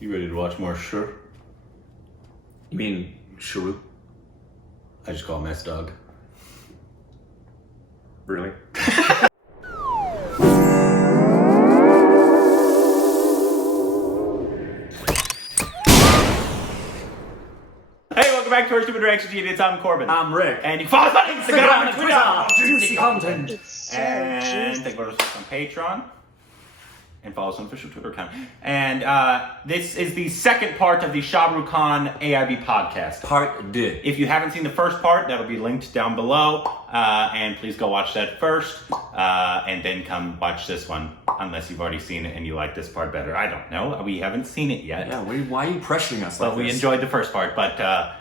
You ready to watch more SHAH RUKH? You mean SHAH RUKH? I just call him S-Dog. Really? Hey, welcome back to our Stupid Reaction TV. I'm Korbin. I'm Rick. And you can follow us on Instagram and Twitter. Juicy content. And think about us on Patreon. And follow us on official Twitter account. And this is the second part of the Shah Rukh Khan AIB podcast. Part 2. If you haven't seen the first part, that'll be linked down below. And please go watch that first. And then come watch this one. Unless you've already seen it and you like this part better. I don't know. We haven't seen it yet. Yeah, why are you pressuring us like But this? we enjoyed the first part. But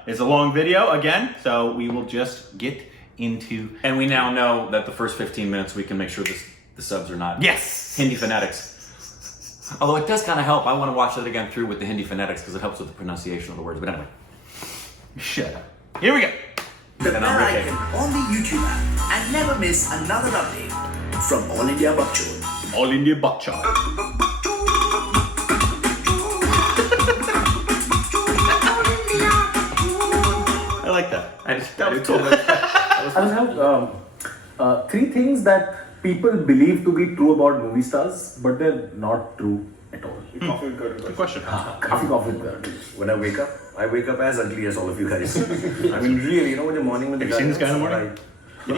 it's a long video again. So we will just get into... And we now know that the first 15 minutes we can make sure the subs are not Yes! Hindi phonetics. Although it does kind of help. I want to watch that again through with the Hindi phonetics because it helps with the pronunciation of the words. But anyway. Shut up. Here we go. The bell icon on the YouTube app and never miss another update from All India Bakchod. All India Bakchod. I like that. That was cool. I have three things that people believe to be true about movie stars, but they're not true at all. Good question. Coffee with curd. When I wake up as ugly as all of you guys. I mean, really, you know, in the morning when Have you seen this guy in the morning?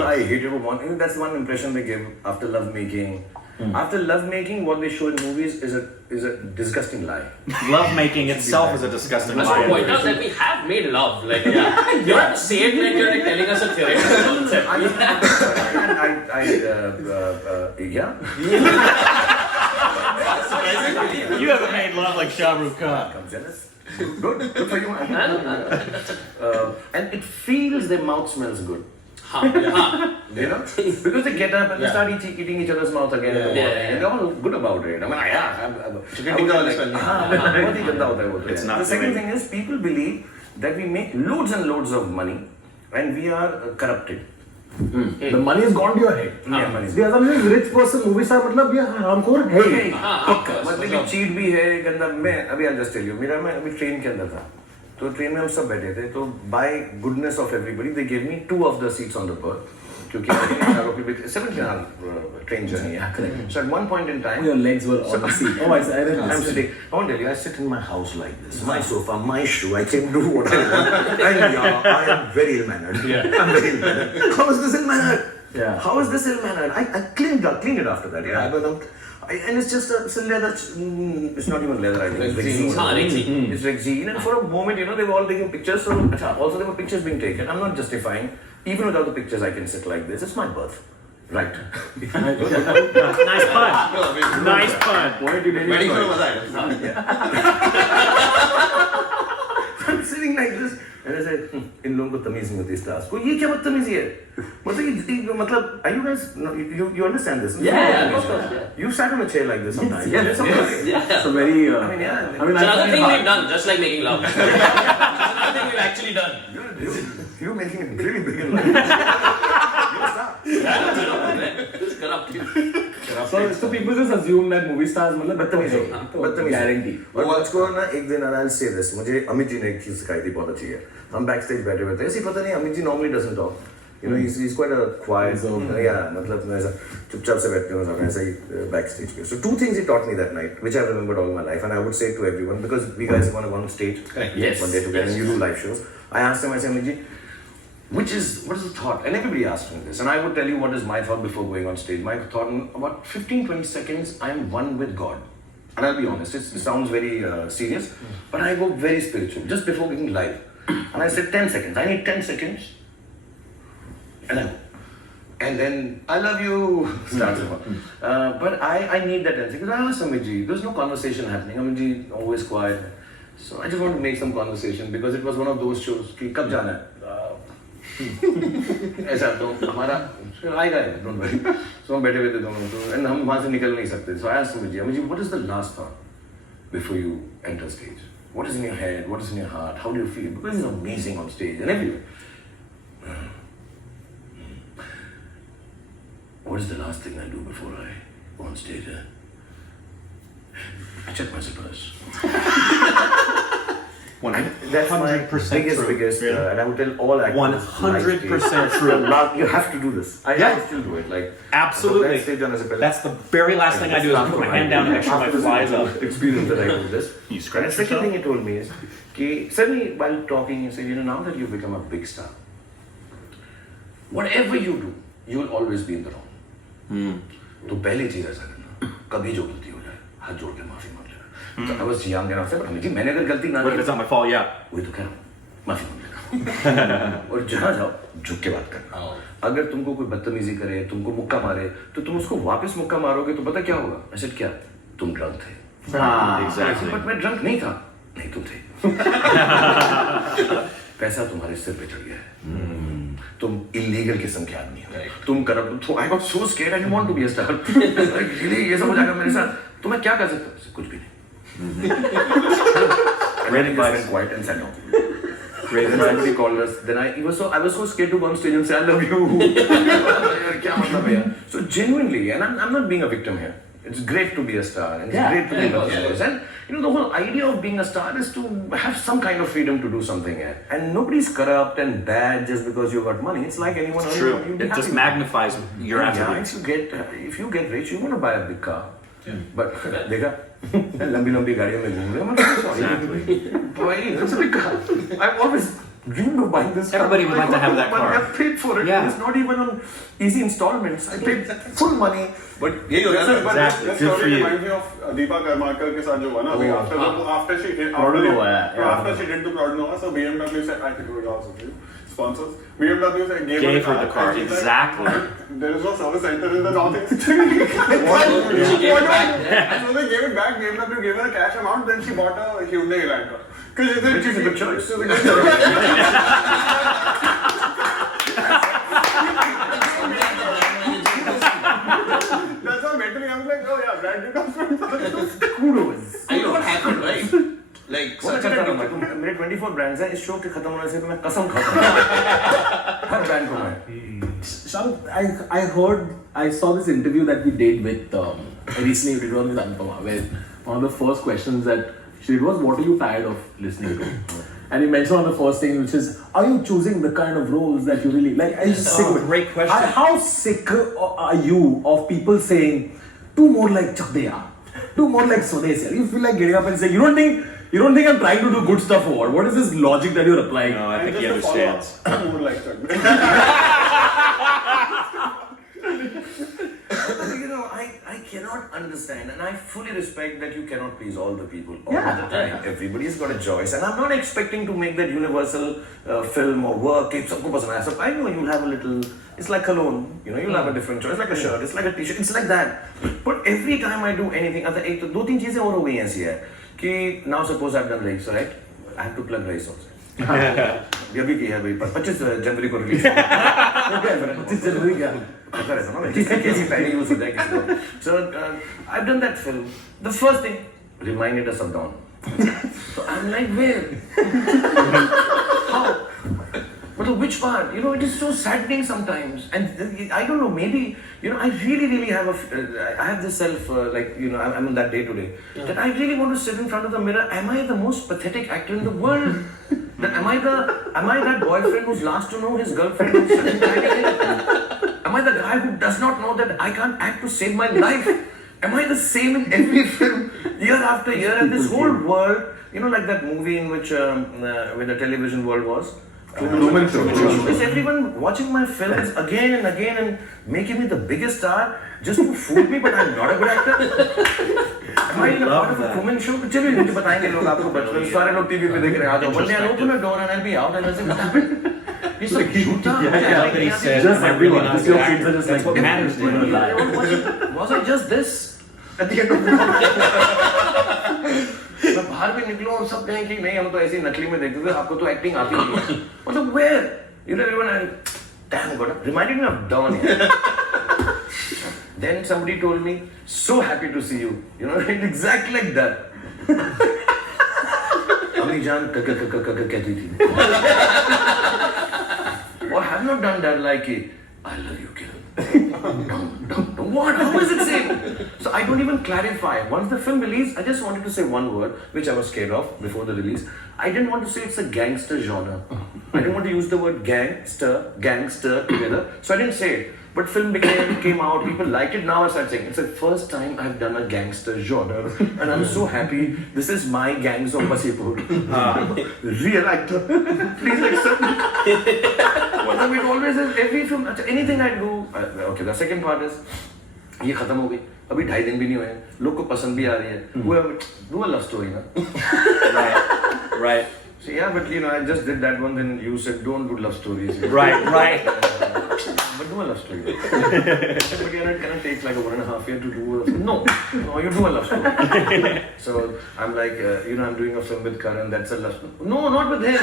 I hate it. That's one impression they give after love making. After love making, what they show in movies is a disgusting lie. Love making itself is a disgusting I should lie. point out that we have made love. Like, yeah. You don't say it like you're like telling us a theoretical concept. Yeah. You haven't made love like Shah Rukh Khan. I'm jealous. Good for you. And it feels their mouth smells good. You know? Because they get up and they start eating each other's mouth again in the morning. And they're all good about it. I mean, It's not the second doing- thing is people believe that we make loads and loads of money and we are corrupted. The money has gone to your head. Yeah, money is The other is rich person, movie star, मतलब ये हरामखोर है ही। मतलब ये cheat भी है गंदा मैं अभी I'll just tell you मैं अभी ट्रेन के अंदर था तो ट्रेन में हम सब बैठे थे तो by goodness of everybody they gave me 2 of the seats on the berth क्योंकि 7 train journey है so at one point in time Your legs were on the seat. Oh, I didn't I'm sitting. I won't tell you. I sit in my house like this. My sofa, my shoe. I can do what I want. I am very ill-mannered. Yeah. I'm very ill-mannered. How is this ill-mannered? Yeah. How is this ill-mannered? I cleaned it after that. Yeah. But and it's just it's a leather. It's not even leather. I think it's Rexine. It's Rexine. And for a moment, you know, they were all taking pictures. So also there were pictures being taken. I'm not justifying. Even without the pictures, I can sit like this. It's my birth. Right. Nice pun. Nice pun. I'm sitting like this and I said, इन लोगों को तमीज नहीं होती stars को ये क्या बदतमीजी है मतलब are you guys you understand this Yeah, of course, yeah. You sat on a chair like this sometimes Yeah. It's a very. I mean, yeah. I mean, It's another thing we've done, just like making love. It's another thing we've actually done. You're making it really big in life. You're a star. It's corrupt. So people just assume that movie stars मतलब बदतमीज हो guarantee. और मुझको ना एक दिन I'll say this मुझे अमित जी ने एक चीज सिखाई थी बहुत अच्छी है हम बैक स्टेज बैठे हुए थे ऐसी पता नहीं Amit ji normally doesn't talk you know he's quite a quiet yeah मतलब ऐसा चुपचाप से बैठते हैं ऐसा ही बैक स्टेज पे so 2 things he taught me that night which I've remembered all my life and I would say to everyone because we guys want to go on stage one day together and you do live shows I asked him I said Amit ji what is the thought? And everybody asked me this. And I would tell you what is my thought before going on stage. My thought in about 15-20 seconds, I'm one with God. And I'll be honest, it sounds very serious, but I go very spiritual just before getting live. And I said 10 seconds. I need 10 seconds. And then I love you. But I need that 10 seconds. I asked Amiji, there's no conversation happening. Amiji always quiet. So I just want to make some conversation because it was one of those shows. कि कब जाना है? ऐसा तो हमारा आएगा don't worry so हम बैठे हुए थे दोनों तो एंड हम वहां से निकल नहीं सकते सो आई आस्क्ड मुझे what is the last thought before you enter stage what is in your head what is in your heart how do you feel because it's amazing on stage and everywhere what is the last thing I do before I go on stage I check my zippers That's my 100% true. biggest, and I would tell all actors. 100% true. You have to do this. I still do it. Like Absolutely. That's That's the very last thing I do is put my hand down and make sure my flies up. experience that I do this. You And scratch the second yourself? thing he told me is, suddenly while talking, he said, now that you've become a big star, whatever you do, you will always be in the wrong. तो पहली चीज ऐसा करना, कभी जो गलती हो जाए, हाथ जोड़ के माफी मांग लेना. So I was young and I said, but मैंने अगर गलती ना But if it's not my fault, yeah. वही तो कह रहा हूँ, माफी मांग लेना. और जहाँ जाओ, झुक के बात करना. अगर तुमको कोई बदतमीजी करे, तुमको मुक्का मारे, तो तुम उसको वापस मुक्का मारोगे तो पता क्या होगा? I said, क्या? तुम ड्रंक थे. Exactly. बट मैं ड्रंक नहीं था. नहीं तुम थे. पैसा तुम्हारे सिर पे चढ़ गया है. तुम इलीगल किस्म के आदमी हो. तुम corrupt. I got so scared and want to be a star. Really ये सब हो जाएगा मेरे साथ. तो मैं क्या कर सकता हूँ? कुछ भी नहीं. Great advice. Went quiet and sat down. When somebody called us, then I was so scared to go on stage and say I love you. क्या मतलब है यार? So genuinely, and I'm not being a victim here. It's great to be a star, and it's great to be a star. And the whole idea of being a star is to have some kind of freedom to do something. And nobody's corrupt and bad just because you got money. It's like anyone else. True. It just magnifies your attributes. If you get rich, you want to buy a big car. But देखा लंबी गाड़ियों में घूम रहे हैं. Boy, it's a big car. I've always dreamed of buying this car. Everybody would like to have that car. But I paid for it. Yeah. It's not even on easy installments. I paid full money. But यही हो जाता है. Exactly. This Good for story you. reminds me of Deepa Karmakar के साथ जो हुआ ना अभी after she did after she did the Prodnova, so BMW said I could do it also too. Sponsors. BMW said Gave her the car. and she's like, Exactly. There is no service center in the northeast. She gave it back then. So they gave it back. BMW gave her a cash amount. Then she bought a Hyundai Elantra. Which is a good choice. Which is a good choice. That's how mentally I was like, oh yeah, brand new comes from Kudos. I know what happened, right? Like, बहुत such अच्छा a था. मेरे 24 brands हैं. इस show के खत्म होने से तो मैं कसम खाता हूँ. हर brand को मैं. Shahrukh, I saw this interview that we did with recently we did one with Anupama, where one of the first questions that she did was, "What are you tired of listening to?" And he mentioned one of the first things, which is, "Are you choosing the kind of roles that you really like?" Are you sick of it? Great question. How sick are you of people saying, "Do more like Chakdeya, do more like Swadesh"? You feel like getting up and saying, "You don't think I'm trying to do good stuff or what? What is this logic that you're applying?" No, I think he just a understands. follow-up. More like that. I cannot understand, and I fully respect that you cannot please all the people all the time. Everybody's got a choice, and I'm not expecting to make that universal film or work. If सबको पसंद आया, I know you'll have a little. It's like cologne, you'll have a different choice. It's like a shirt, it's like a t-shirt, it's like that. But every time I do anything, एक तो दो तीन चीजें और हो गई हैं ऐसी है कि now suppose I've done race, right? I have to plug race also. ये भी किया है भाई 25 जनवरी को रिलीज 25 जनवरी क्या? ऐसा रहता ना किसी पहले यूज हो जाए किसी को. So I've done that film. The first thing reminded us of Dawn. So I'm like, where? How? But which part? It is so saddening sometimes, and I don't know. Maybe I really have I have this self I'm on that day today that I really want to sit in front of the mirror. Am I the most pathetic actor in the world? Am I that boyfriend who's last to know his girlfriend? Am I the guy who does not know that I can't act to save my life? Am I the same in every film, year after year, and this whole world? Like that movie in which when the television world was. Truman Show. Is everyone watching my films again and again and making me the biggest star just to fool me? But I'm not a good actor. Am I in a part of a Korbins show? चलिए मुझे बताएंगे लोग आपको बचपन सारे लोग TV पे देख रहे हैं आज one day I'll open a door and I'll be out and I'll say what happened? He's like झूठा. Like he said, Just everyone. Just your kids are just That's what like, matters to you. Was I just this at the end of the day? मैं बाहर भी निकलूं और सब कहें कि नहीं हम तो ऐसे ही नकली में देखते थे आपको तो एक्टिंग आती नहीं मतलब where everyone damn God reminded me of Dawn then somebody told me so happy to see you exactly like that अपनी जान कहती थी or have not done that like I love you kid. What? How is it saying? So So I don't even clarify. Once the film released, I just wanted to say one word, which I was scared of before the release. I didn't want to say it's a gangster genre. I didn't want to use the word gangster together. So I didn't say it. But film came out, people liked it. Now I start saying it's the first time I've done a gangster genre, and I'm so happy. This is my Gangs of Wasseypur. Real actor, please accept me. Well, it always is every film. Anything I do. Okay, the second part is ये खत्म हो गई. अभी 2.5 दिन भी नहीं हुए. लोग को पसंद भी आ रही है. Do a love story ना. Right. So yeah, but I just did that one. Then you said don't do love stories. Right. But do a love story. But it kind of takes like 1.5 years to do a film. No, you do a love story. So I'm like, I'm doing a film with Karan. That's a love story. No, not with him.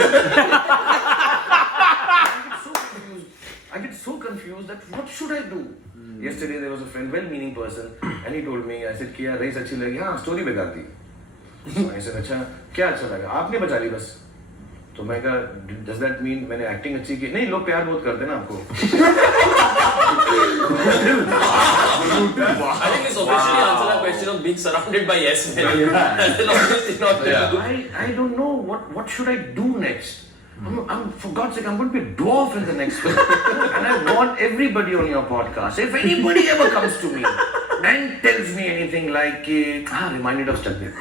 I get so confused that what should I do? Yesterday there was a friend, well-meaning person, and he told me, I said, "Kya race अच्छी लगी? हाँ, story बता दी." So I said, "अच्छा, क्या अच्छा लगा? आपने बचा ली बस." तो मैं कहा, does that mean मैंने acting अच्छी की? नहीं, लोग प्यार बहुत करते हैं ना आपको. I think it's officially answered the question of being surrounded by yes men. Obviously not there. I don't know what should I do next. I'm for God's sake, I'm going to be a dwarf in the next film. And I want everybody on your podcast, if anybody ever comes to me and tells me anything like, reminded of Stuck Paper.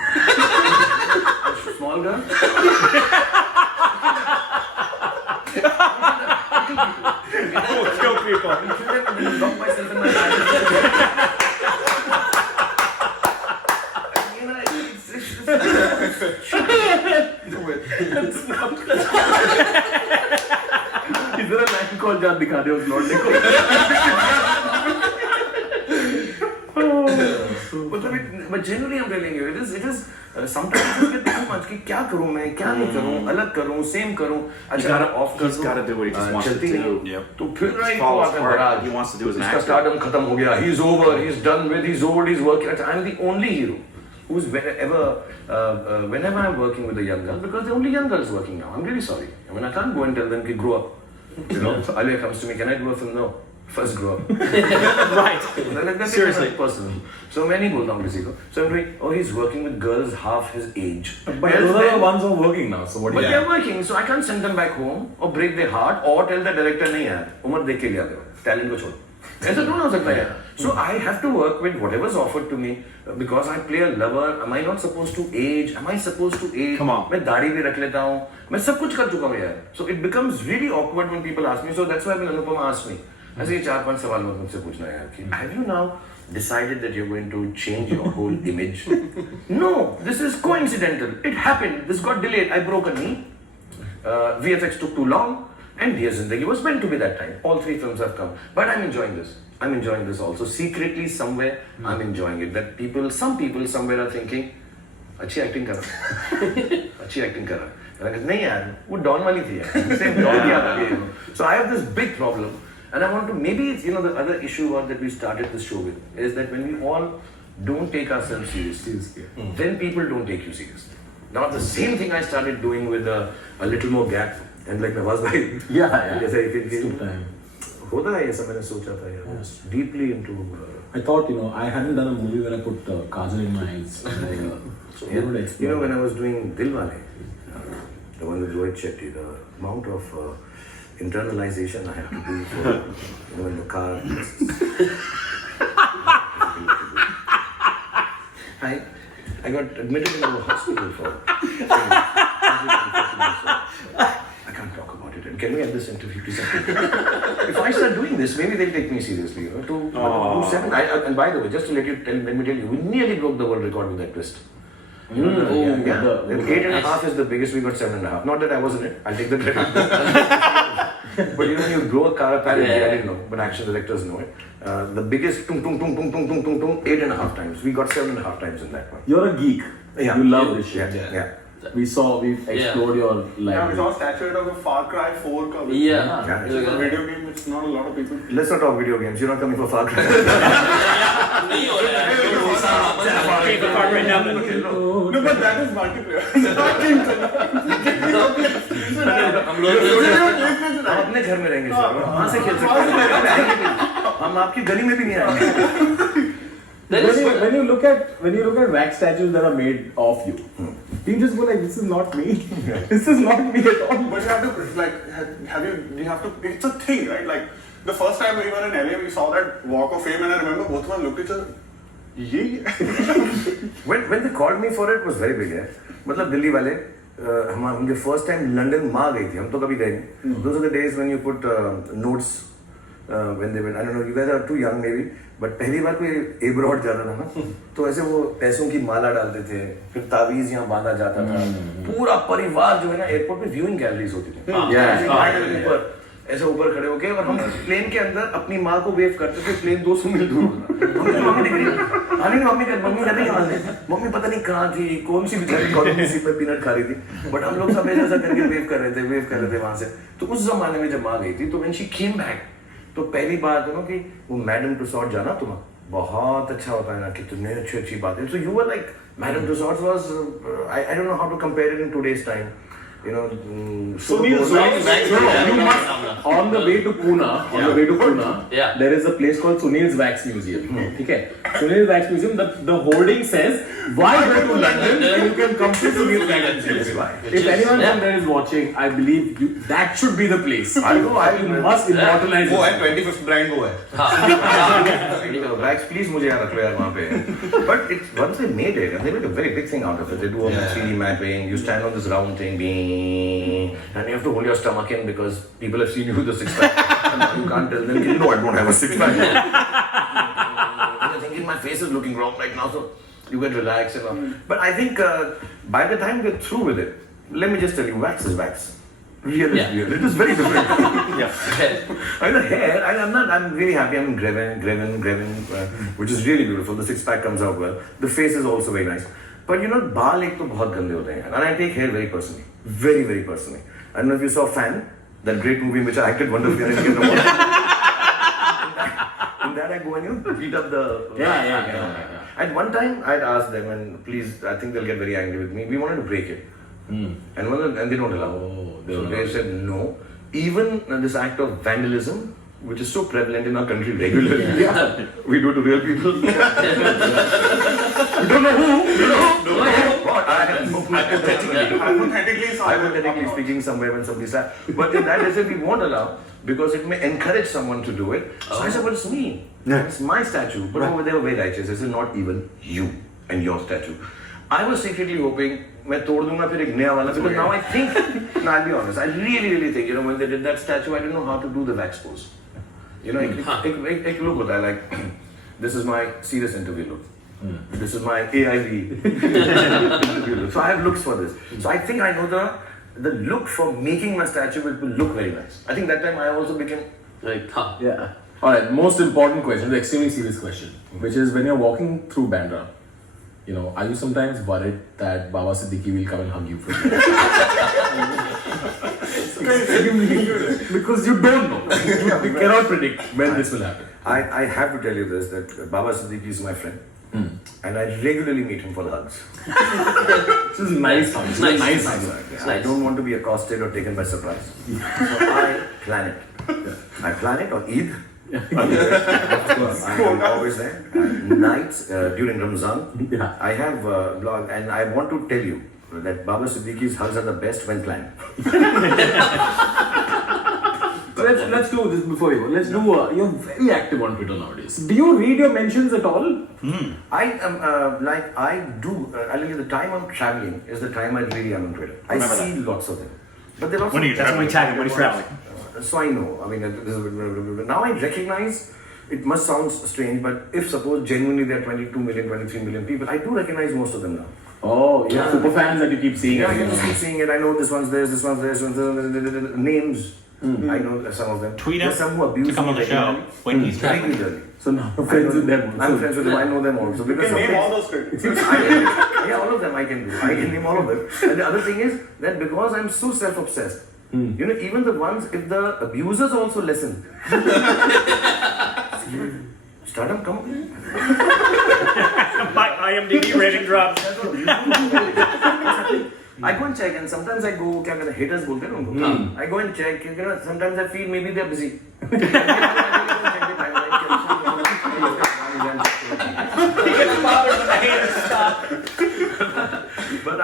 Small girl. Kill people. Lock myself in my bag. इधर line call जान दिखा दे उस लौंडे को. But generally I'm telling you, it is sometimes you get too much कि क्या करूँ मैं, क्या नहीं करूँ, अलग करूँ, same करूँ. अच्छा off कर He's got to do what he just wants to चलती नहीं. do. तो फिर ना एक Follow को his आकर heart. बड़ा. He wants to do as an इसका actor. stardom खत्म हो गया. He's over. He's done with. He's old. He's working. I'm the only hero who's whenever I'm working with a young girl, because the only young girls working now. I'm really sorry. I mean, I can't go and tell them to grow up. Alia comes to me, can I do a film? No. First grow up. Right. That's Seriously. personal. So many बोलता हूँ किसी को. So I'm doing, he's working with girls half his age. But those are the ones who are working now. So what do But you they're working, so I can't send them back home or break their heart or tell the director नहीं यार, उम्र देख के लिया दो, talent को छोड़. ऐसा थोड़ा हो सकता है. So I have to work with whatever's offered to me because I play a lover. Am I not supposed to age? Am I supposed to age? Come on. मैं दाढ़ी भी रख लेता हूँ. मैं सब कुछ कर चुका हूँ यार. So it becomes really awkward when people ask me. So that's why when Anupama asked me, ऐसे ये 4-5 सवाल मुझसे पूछना है यार कि have you now decided that you're going to change your whole image? No, this is coincidental. It happened. This got delayed. I broke a knee. VFX took too long. And Dear Zindagi was meant to be that time. All 3 films have come. But I'm enjoying this. I'm enjoying this also. Secretly, somewhere, I'm enjoying it. That some people somewhere are thinking, अच्छी acting कर रहा है. अच्छी acting कर रहा है. And I go, नहीं यार, वो Don वाली थी यार. Same Don की याद आ गई. So I have this big problem. And I want to, maybe it's, the other issue that we started this show with, is that when we all don't take ourselves seriously, then people don't take you seriously. Now the same thing I started doing with a little more gap. And like Nawaz bhai, जैसे Still time. होता है ये सब मैंने सोचा था यार. Deeply into. I thought, I hadn't done a movie where I put kajal in my eyes. When I was doing Dilwale, the one with Rohit Shetty, the amount of internalization I had to do for, in the car. I got admitted into a hospital for. I can't talk about it. And can we end this interview? If I start doing this, maybe they'll take me seriously. To do 7. And by the way, just to let me tell you, we nearly broke the world record with that twist. 8.5 is the biggest. We got 7.5. Not that I was in it. I'll take the credit. But you blow a car apparently, I didn't know, but action directors know it. The biggest 8.5 times. We got 7.5 times in that one. You're a geek. Yeah. You love this shit. Yeah. We've explored your Yeah, life. we saw Statue of a Far Cry 4 cover. Yeah. It's a video game which not a lot of people. Let's not talk video games. You're not coming for Far Cry. नहीं हो रहा है. No, but that is multiplayer. हम लोग हम अपने घर में रहेंगे सर. वहाँ से खेल सकते हैं. हम आपकी गली में भी नहीं आएंगे. when you look at wax statues that are made of you, you just go like, this is not me. This is not me at all. But you have to like, you have to. It's a thing, right? Like the first time we were in LA, we saw that Walk of Fame, and I remember both of us looked at each other. When they called me for it was very big, है. मतलब दिल्ली वाले मुझे first time London माँ गई थी, हम तो कभी गए नहीं. Those are the days when you put notes when they went. I don't know, you guys are too young maybe, but पहली बार कोई abroad जाता था ना, तो ऐसे वो पैसों की माला डालते थे, फिर तावीज़ यहाँ बांधा जाता था. पूरा परिवार जो है ना एयरपोर्ट पे viewing galleries होती थी. ऐसे ऊपर खड़े होके और हम प्लेन के अंदर अपनी माँ को वेव करते थे. प्लेन 200 मील दूर मम्मी पता नहीं कहाँ थी, कौन सी बेचारी कॉलोनी सी पे पीनट खा रही थी, बट हम लोग सब ऐसा करके वेव कर रहे थे वहां से. तो उस जमाने में जब माँ गई थी तो व्हेन शी केम बैक, तो पहली बात है ना कि वो मैडम टुसॉट जाना तुम बहुत अच्छा होता है ना, कितने अच्छी बातें. So you were like Madame Tussauds was I don't know how to compare it in today's time. You know, on the way to Pune, there is a place called Sunil's Wax Museum. Okay, Sunil's Wax Museum. The hoarding says, "Why go to London when you can come to Sunil's Wax Museum?" If anyone from there is watching, I believe that should be the place. You must immortalize it. वो है 25th brand वो है. Wax, please मुझे याद रखो यार वहाँ पे. But it's once they made it, and they made a very big thing out of it. They do all the 3D mapping. You stand on this round thing, and you have to hold your stomach in because people have seen you with the six pack. And you can't tell them, no, I don't have a six pack. They're thinking my face is looking wrong right now, so you get relaxed and all. But I think by the time we're through with it, let me just tell you, wax is wax. Real is real. It is very different. I mean, the hair, I'm really happy. I'm Greven, which is really beautiful. The six pack comes out well. The face is also very nice. But you know, बाल एक तो बहुत गंदे होते हैं, and I take hair very personally, very very personally. I don't know if you saw Fan, that great movie in which I acted wonderfully. In that I go and beat up the. Yeah. At one time, I'd asked them, and please, I think they'll get very angry with me. We wanted to break it, and they don't allow. So they said no. Even this act of vandalism, which is so prevalent in our country regularly, we do to real people. We don't know who. Hypothetically speaking, somewhere when somebody said, but in that they said we won't allow because it may encourage someone to do it. So I said, well, it's me. It's my statue. But they were very righteous. This is not even you and your statue. I was secretly hoping मैं तोड़ दूंगा फिर एक नया वाला, because now I think, no, I'll be honest, I really think, you know, when they did that statue, I didn't know how to do the wax pose. You know, एक look होता है, like, this is my serious interview look. This is my AIB interview look. So I have looks for this. So I think I know the look for making my statue will look very nice. I think that time I also became like, Yeah. Alright, most important question, the extremely serious question, which is when you're walking through Bandra, you know, are you sometimes worried that Baba Siddiqui will come and hug you from there? Because you don't know. You cannot predict when this will happen. I have to tell you this, that Baba Siddiqui is my friend. And I regularly meet him for the hugs. This is nice. It's nice. I don't want to be accosted or taken by surprise. So I plan it. I plan it on Eid. I am always there. Nights during Ramzan, I have a blog, and I want to tell you that Baba Siddiqui's hugs are the best when planned. Let's do this before you go. Let's do. You're very active on Twitter nowadays. Do you read your mentions at all? I am I do. The time I'm traveling is the time I really am on Twitter. I see lots of them. But there are lots When are you of traveling? tagging When he's traveling? So I know. I mean, now I recognize. It must sound strange, but if suppose genuinely there are 22 million, 23 million people, I do recognize most of them now. Oh, yeah, super fans that you keep seeing. Yeah, I keep seeing it. I know this one's this one's this one's this. Names. I know some of them. Tweet him There's some who abuse to come on the show when he's traveling. regularly. So now you're friends with them. I'm friends with them. I know them also. You Because can name something- all those critics. Yeah, all of them I can do. I can name all of them. And the other thing is that because I'm so self-obsessed, you know, even the ones, if the abusers also listen, stardom, come on. My IMDb rating drops. I go and check, and sometimes I go, क्या कहते हैं, haters बोलते हैं ना उनको. I go and check, you know, sometimes I feel maybe they're busy.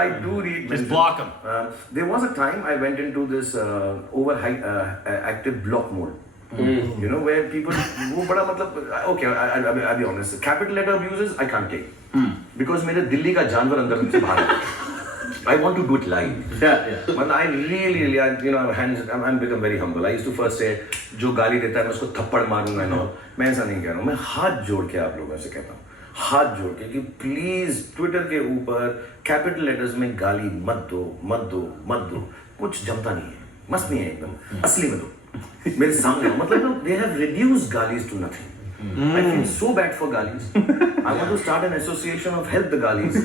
I do read. Just block them. There was a time I went into this active block mode. You know, where people, okay, I'll be honest. Capital letter abuses, I can't take. Because मेरे दिल्ली का जानवर अंदर से बाहर है. I want to do it live. But I really, you know, I'm become very humble. I used to first say, जो गाली देता है मैं उसको थप्पड़ मारूंगा ना. मैं ऐसा नहीं कह रहा हूँ. मैं हाथ जोड़ के आप लोगों से कहता हूँ. हाथ जोड़ के कि प्लीज ट्विटर के ऊपर कैपिटल लेटर्स में गाली मत दो. कुछ जमता नहीं है. मस्त नहीं है एकदम. असली में दो. मेरे सामने मतलब they have reduced galis to nothing. I feel so bad for galis. I want to start an association of help the galis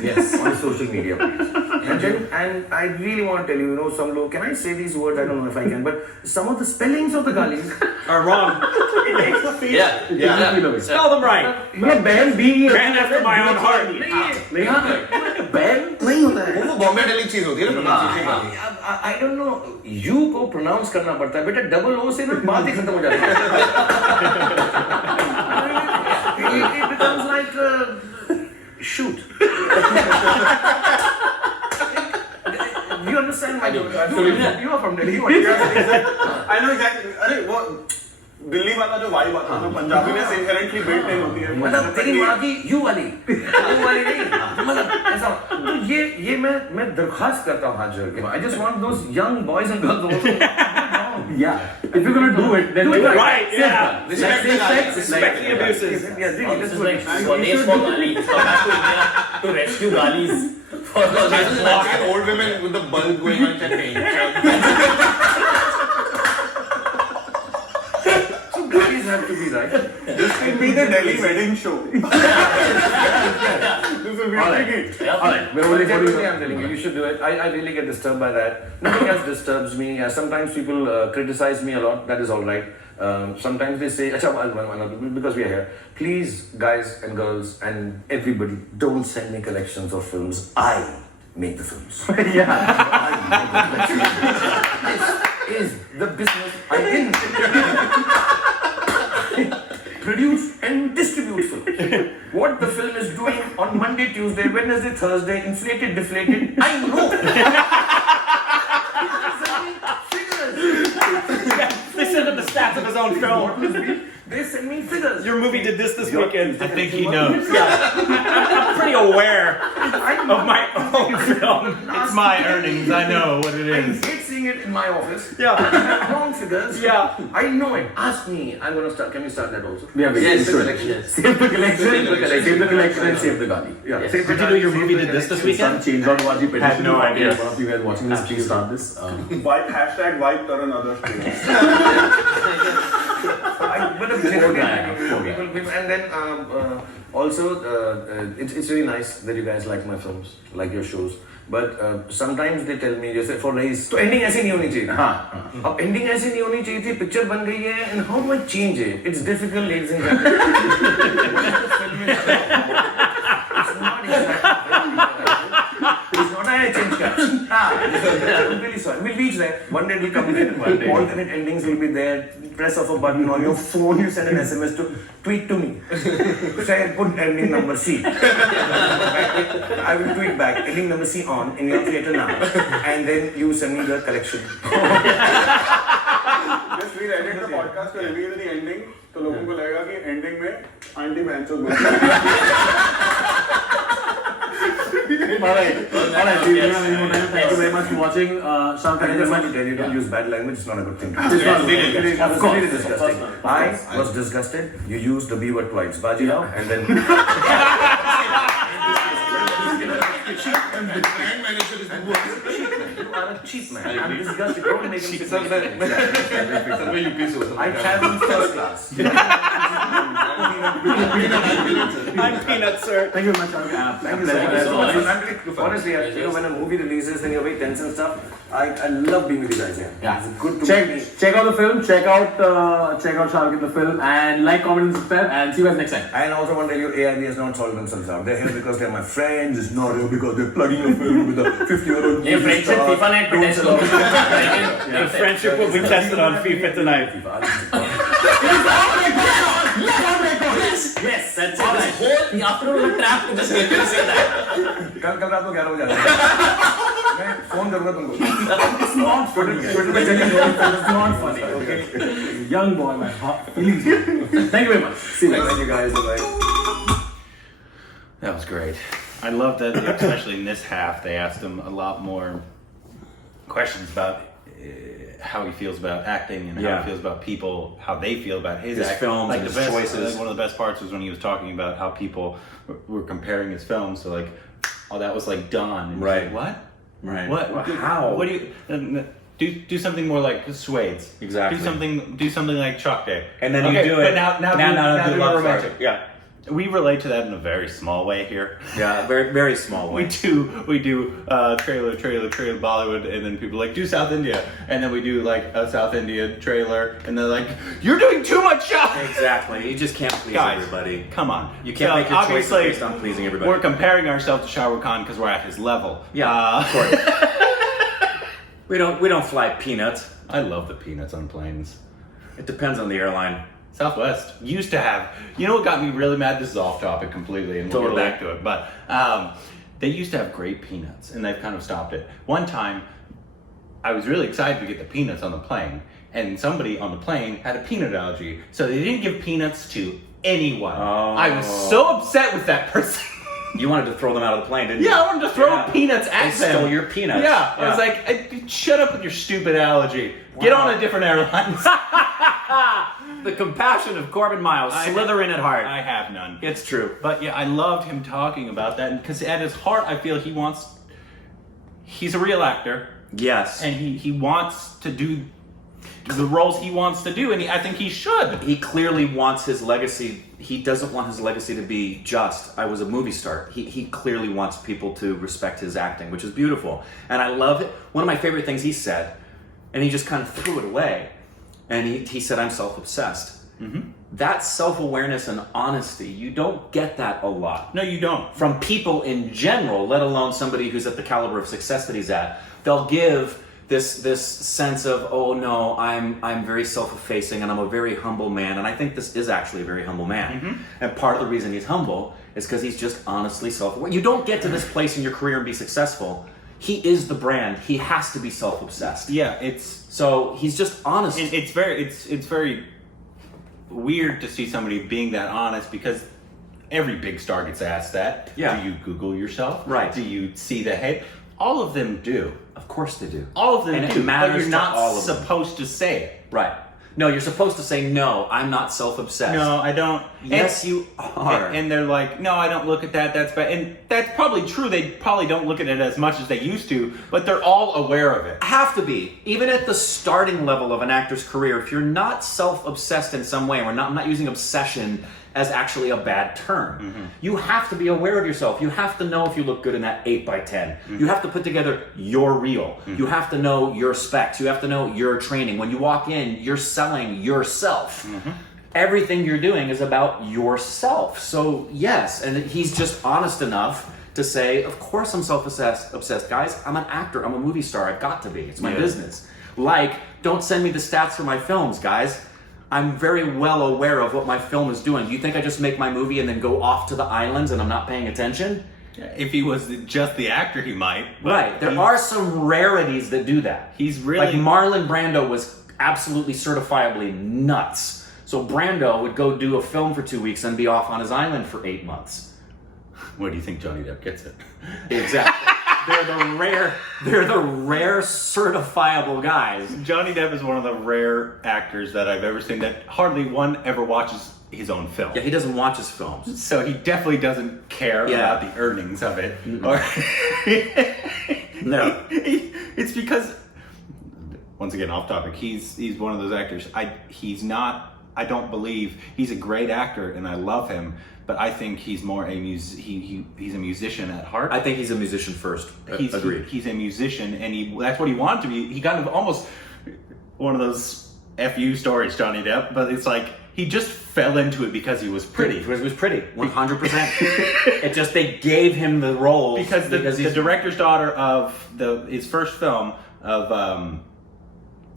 on social media, please. And I really want to tell you, you know, some low. Can I say these words? I don't know if I can, but some of the spellings of the galis are wrong. It makes the feel. Yeah. Spell them right. Man after my own heart. Ben नहीं होता है. वो Bombay daily चीज होती है ना. I don't know. U को pronounce करना पड़ता है. बेटा double O से ना बात ही खत्म हो जाती है. It becomes like shoot. You understand my joke? You are from Delhi. I know exactly. अरे वो दिल्ली वाला जो वाइब आता है, पंजाबी में inherently built नहीं होती है. मतलब तेरी माँ की यू वाली नहीं. मतलब ऐसा. तो ये मैं दरख्वास्त करता हूँ हाथ जोड़ के. I just want those young boys and girls also. Yeah. If you're gonna do it, then do it right. Yeah. Respect the abuses. Let's do it. Swadesh for Gali. Come back to India to rescue Galis. For the old women with the bulb going on chutney. Galis have to be right. This will be the Delhi wedding show. This will be tricky. Alright, I'm telling you, you should do it. I really get disturbed by that. Nothing else disturbs me. Sometimes people criticize me a lot. That is alright. Sometimes they say, because we are here, please, guys and girls and everybody, don't send me collections of films. I make the films. This is the business I in. Produce and distribute film. What the film is doing on Monday, Tuesday, Wednesday, Thursday, inflated, deflated, I know. They send him the stats of his own film. They send me figures. Your movie did this weekend. I think he knows. I'm pretty aware of my own film. It's my earnings. I know what it I is. hate seeing it in my office. Yeah. Wrong figures. Yeah. I know it. Ask me. I'm gonna start. Can we start that also? Yes, the collection. Save the collection and save the gali. Yeah. Did you know your movie did this weekend? Change.org petition. Had no idea. One of you guys watching this, please start this. Hashtag wipe Taran others. And then also it's really nice that you guys like my films, like your shows. But sometimes they tell me, जैसे for race, तो ending ऐसी नहीं होनी चाहिए. हाँ. अब ending ऐसी नहीं होनी चाहिए थी. Picture बन गई है, and how do I change it? It's difficult, ladies and gentlemen. It's not exactly. It's not a change cut. I'm really sorry. We'll reach there. One day it will come there. Alternate endings will be there. Press of a button on your phone. You send an SMS to tweet to me. Say put ending number C. I will tweet back ending number C on in your theater now, and then you send me the collection. Just we edit the podcast to reveal the ending, तो लोगों को लगेगा कि ending में aunty बहनचोद बोलती Alright. Thank you very much for watching. Shah I just want to tell you, don't use bad language. It's not a good thing. Of course, really disgusting. I was disgusted. You used the B word twice, Bajirao, and then. You are a cheap man. I'm disgusted. Don't make him sit I travel first class. I'm Peanut, sir. Thank you very much. Thank you so much. Honestly, you know, when a movie releases and you're very tense and stuff, I love being with you guys here. Yeah. It's good to meet me. Check out the film. Check out Shah Rukh in the film, and like, comment, and subscribe. And see you guys next time. And I also want to tell you, AIB has not sold themselves out. They're here because they're my friends. It's not here because they're plugging a film with a 50-year-old. ये friendship FIFA night पे test The friendship will be tested on FIFA tonight. FIFA. Yes, that's it. This whole afternoon trap to just get you to say that. कल रात को 11 बजे आ जाना मैं phone करूँगा तुमको It's not funny. It's not funny. Okay. Young boy, my heart feelings. Thank you very much. See you later. Thank you guys. Bye. That was great. I love that, especially in this half, they asked him a lot more questions about how he feels about acting and how he feels about people, how they feel about his films like and the his best, choices. One of the best parts was when he was talking about how people were comparing his films. So like, oh, that was like Don. And Right. like, what? Right. What? How? What do you do? Something more like Suede's. Exactly. Do something like Chalk Day. And then Okay, you do it. But now do do Love a romantic. Story. Yeah. We relate to that in a very small way here. Yeah, very, very small We way. do trailer Bollywood, and then people like do South India, and then we do like a South India trailer, and they're like, you're doing too much shot. Exactly. You just can't please Guys, everybody. come on. You can't So, make your choices obviously, based on pleasing everybody. We're comparing ourselves to Shah Rukh Khan because we're at his level. Yeah, of course. We don't fly peanuts. I love the peanuts on planes. It depends on the airline. Southwest used to have, you know what got me really mad? This is off topic completely, and we'll Totally. get back to it, but they used to have great peanuts, and they've kind of stopped it. One time, I was really excited to get the peanuts on the plane, and somebody on the plane had a peanut allergy, so they didn't give peanuts to anyone. Oh. I was so upset with that person. You wanted to throw them out of the plane, didn't you? Yeah, I wanted to throw peanuts at They them. stole your peanuts. Yeah, I was like, shut up with your stupid allergy. Get on a different airline. The compassion of Corbin Miles, slithering at heart. I have none. It's true. But yeah, I loved him talking about that because at his heart, I feel he's a real actor Yes. and he wants to do the roles he wants to do, and I think he should. He clearly wants his legacy. He doesn't want his legacy to be just, I was a movie star. He clearly wants people to respect his acting, which is beautiful. And I love it. One of my favorite things he said, and he just kind of threw it away, and he said, I'm self-obsessed. Mm-hmm. That self-awareness and honesty, you don't get that a lot. No, you don't. From people in general, let alone somebody who's at the caliber of success that he's at. They'll give this sense of, oh no, I'm very self-effacing and I'm a very humble man. And I think this is actually a very humble man. Mm-hmm. And part of the reason he's humble is because he's just honestly self-aware. You don't get to this place in your career and be successful. He is the brand. He has to be self-obsessed. Yeah, So he's just honest. it's very weird to see somebody being that honest because every big star gets asked that. Yeah. Do you Google yourself? Right. Do you see the head? All of them do. Of course they do. All of them And it do. matters but you're to not all of them. supposed to say it. Right. No, you're supposed to say, no, I'm not self-obsessed. No, I don't. Yes, you are. And they're like, no, I don't look at that. That's bad. And that's probably true. They probably don't look at it as much as they used to, but they're all aware of it. Have to be. Even at the starting level of an actor's career, if you're not self-obsessed in some way, I'm not using obsession as actually a bad term. Mm-hmm. You have to be aware of yourself. You have to know if you look good in that 8x10. Mm-hmm. You have to put together your reel. You have to know your specs. You have to know your training. When you walk in, you're selling yourself. Mm-hmm. Everything you're doing is about yourself. So yes, and he's just honest enough to say, of course I'm self-obsessed, guys. I'm an actor. I'm a movie star. I've got to be. It's my business. Like, don't send me the stats for my films, guys. I'm very well aware of what my film is doing. Do you think I just make my movie and then go off to the islands and I'm not paying attention? If he was just the actor, he might. but Right. There are some rarities that do that. He's really... Like Marlon Brando was absolutely certifiably nuts. So Brando would go do a film for 2 weeks and be off on his island for 8 months. Where do you think Johnny Depp gets it? Exactly. They're the rare certifiable guys. Johnny Depp is one of the rare actors that I've ever seen that hardly one ever watches his own film. Yeah, he doesn't watch his films. So he definitely doesn't care about the earnings of it. Or No. It's because, once again, off topic, he's one of those actors. I don't believe he's a great actor and I love him, but I think he's more he's a musician at heart. I think he's a musician first. Agreed. He's a musician, and that's what he wanted to be. He kind of almost one of those FU stories, Johnny Depp, but it's like he just fell into it because he was pretty. Because he was pretty, 100%. It just, they gave him the role Because the director's daughter of his first film of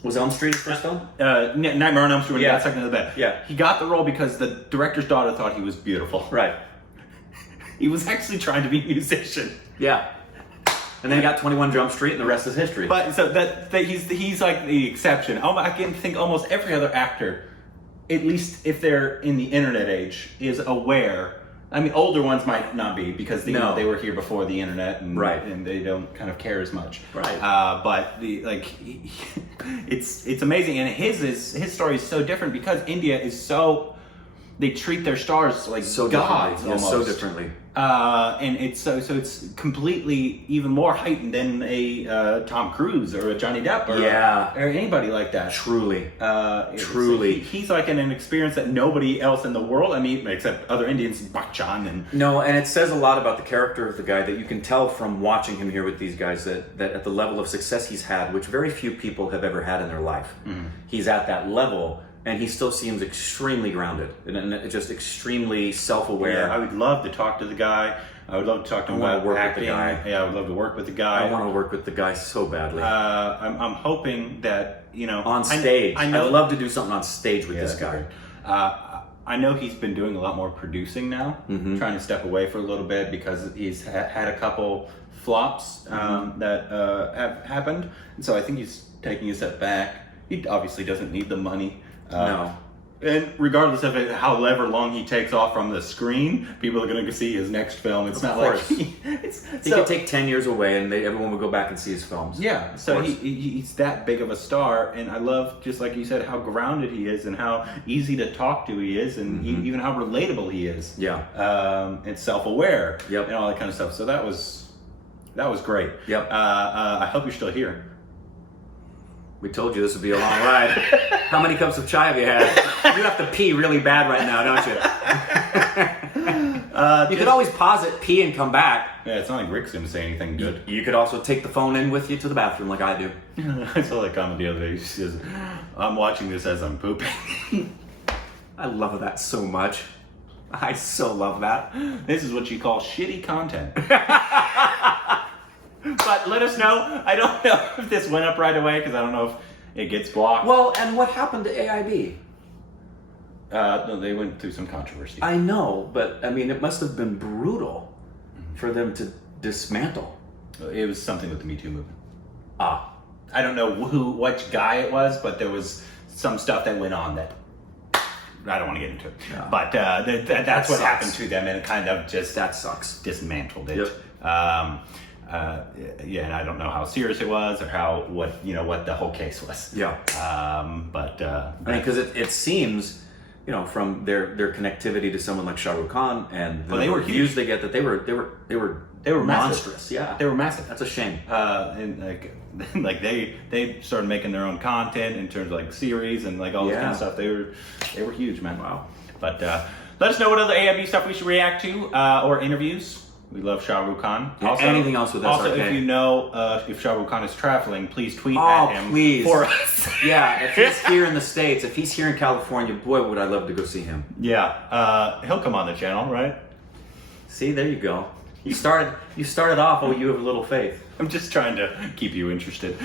Was Elm Street his first film? Nightmare on Elm Street when he Yeah. got stuck into the bed. Yeah. He got the role because the director's daughter thought he was beautiful. Right. He was actually trying to be a musician. Yeah. And then he got 21 Jump Street, and the rest is history. But so that he's like the exception. I can think almost every other actor, at least if they're in the internet age, is aware. I mean, older ones might not be because they, you know, they were here before the internet, and and they don't kind of care as much. Right. But it's amazing, and his story is so different because India is so. They treat their stars like so gods almost. So differently. And it's so it's completely even more heightened than a Tom Cruise or a Johnny Depp or anybody like that. Truly. Truly. He's like in an experience that nobody else in the world, I mean, except other Indians, Bachchan and... No, and it says a lot about the character of the guy that you can tell from watching him here with these guys that at the level of success he's had, which very few people have ever had in their life. Mm-hmm. He's at that level. And he still seems extremely grounded and just extremely self-aware. Yeah, I would love to talk to the guy. I would love to talk to him about acting. Yeah, I would love to work with the guy. I want to work with the guy so badly. I'm hoping that, you know... On stage. I'd love to do something on stage with this guy. I know he's been doing a lot more producing now, trying to step away for a little bit because he's had a couple flops that have happened. And so I think he's taking a step back. He obviously doesn't need the money. No. And regardless of however long he takes off from the screen, people are going to see his next film. It's not like he could take 10 years away and everyone would go back and see his films. Yeah, so he's that big of a star, and I love, just like you said, how grounded he is and how easy to talk to he is, and even how relatable he is. Yeah. And self-aware. Yep. And all that kind of stuff. So that was great. Yep. I hope you're still here. We told you this would be a long ride. How many cups of chai have you had? You have to pee really bad right now, don't you? You could always pause it, pee, and come back. Yeah, it's not like Rick's going to say anything good. You could also take the phone in with you to the bathroom like I do. I saw that comment the other day. She says, I'm watching this as I'm pooping. I love that so much. I so love that. This is what you call shitty content. But let us know. I don't know if this went up right away because I don't know if it gets blocked. Well, and what happened to AIB? No, they went through some controversy. I know, but I mean, it must have been brutal for them to dismantle. It was something with the Me Too movement. Ah. I don't know which guy it was, but there was some stuff that went on that I don't want to get into it. Yeah. But that's what happened to them, and it kind of just... That sucks. Dismantled it. Yep. Yeah, and I don't know how serious it was or what the whole case was. Yeah. I mean, because it seems, from their connectivity to someone like Shah Rukh Khan and the reviews they get, that they were monstrous. Massive. Yeah, they were massive. That's a shame. And like they started making their own content in terms of like series and like all this kind of stuff. They were huge, man. Wow. But let us know what other AIB stuff we should react to or interviews. We love Shah Rukh Khan. Also, anything else with SRK. Also, if you know if Shah Rukh Khan is traveling, please tweet at him for us. Yeah, if he's here in the States, if he's here in California, boy, would I love to go see him. Yeah, he'll come on the channel, right? See, there you go. You started off, you have a little faith. I'm just trying to keep you interested.